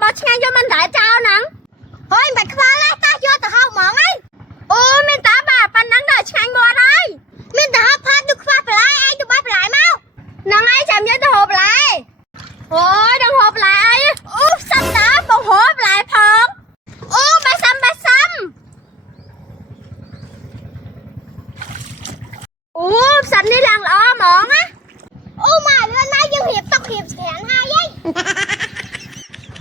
บอชงานยมันได้เจ้านังเฮ้ยแบบว่าไรตาโยแต่เขาหมองไงโอ้มินตาบาปันนังเดือดชงานบัวไรมินตาพาดูฟ้าปลายไอ้ดูบ้าปลายเมานังไอ้จำยันจะหอบไรโอ้ยดังหอบไรอุ๊บซ้ำตาปงหอบไรพองโอ้บาซ้ำอุ๊บซ้ำนี่หลังล้อหมองอะโอ้มาเรื่องนั้นยังเหียบตกเหียบแขนให้ยัย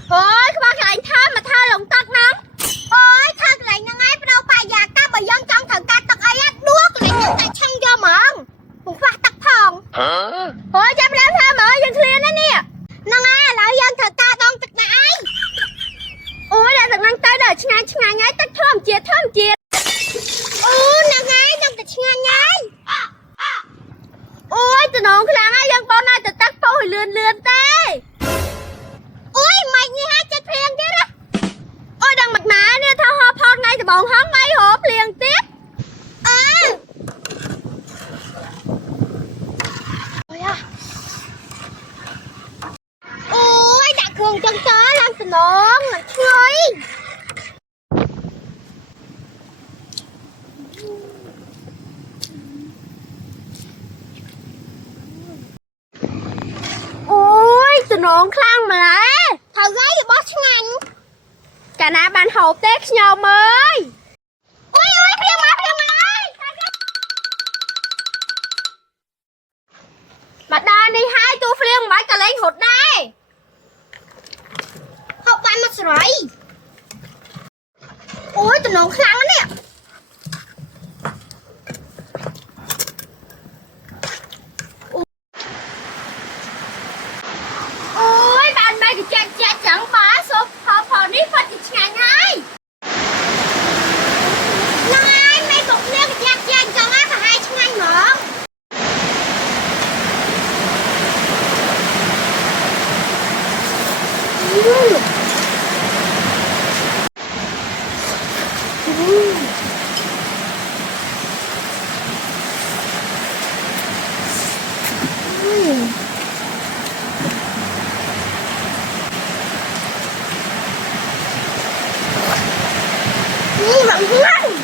โอ้ยเขาบอกอะไรท่ามาท่าลงตักน้ำโอ้ยท่าอะไรยังไงเราไปอยากก้าบย่องจังถึงการตักไอ้ยัดดวกอะไรยังแต่ช่างยอมองผมว่าตักพองโอ้ยจับแล้วท่าหมอยังเคลียร์นะเนี่ยนังไงเรายังถึงตาต้องตักไหนโอ้ยแต่จากนั้นตาเดือดชงานไงตักท่อมเจียโอ้นังไงยังแต่ชงานไงโอ้ยแต่น้องครั้งไอ้ยังปอนายแต่ตักเป้าให้เลือนเต้โอ้ยไม่งี้ฮะจะเพลียงดิละโอ้ยดังหมักหนาเนี่ยถ้าหอพอดไงจะบอกห้องไม่หอเพลียงติ๊บโอ้ยดักเครื่องจังจ้าลังสนองช่วยโอ้ยสนองคลั่งมาแล้วเธอไงอย่าบอกฉันงั้นcả na bàn hậu tết nhau mới ui phiêu mà mặt đa đi hai tu phiêu máy cả lên hột đây học bài mặt sỏi ui tụi nó khăn nè ui bạn bay cái chết chẳng phá số phò ní phát thì chàng ngay năng ai mấy cục liêu cái chết chẳng á phải hai chàng ngay mở vẫn ngon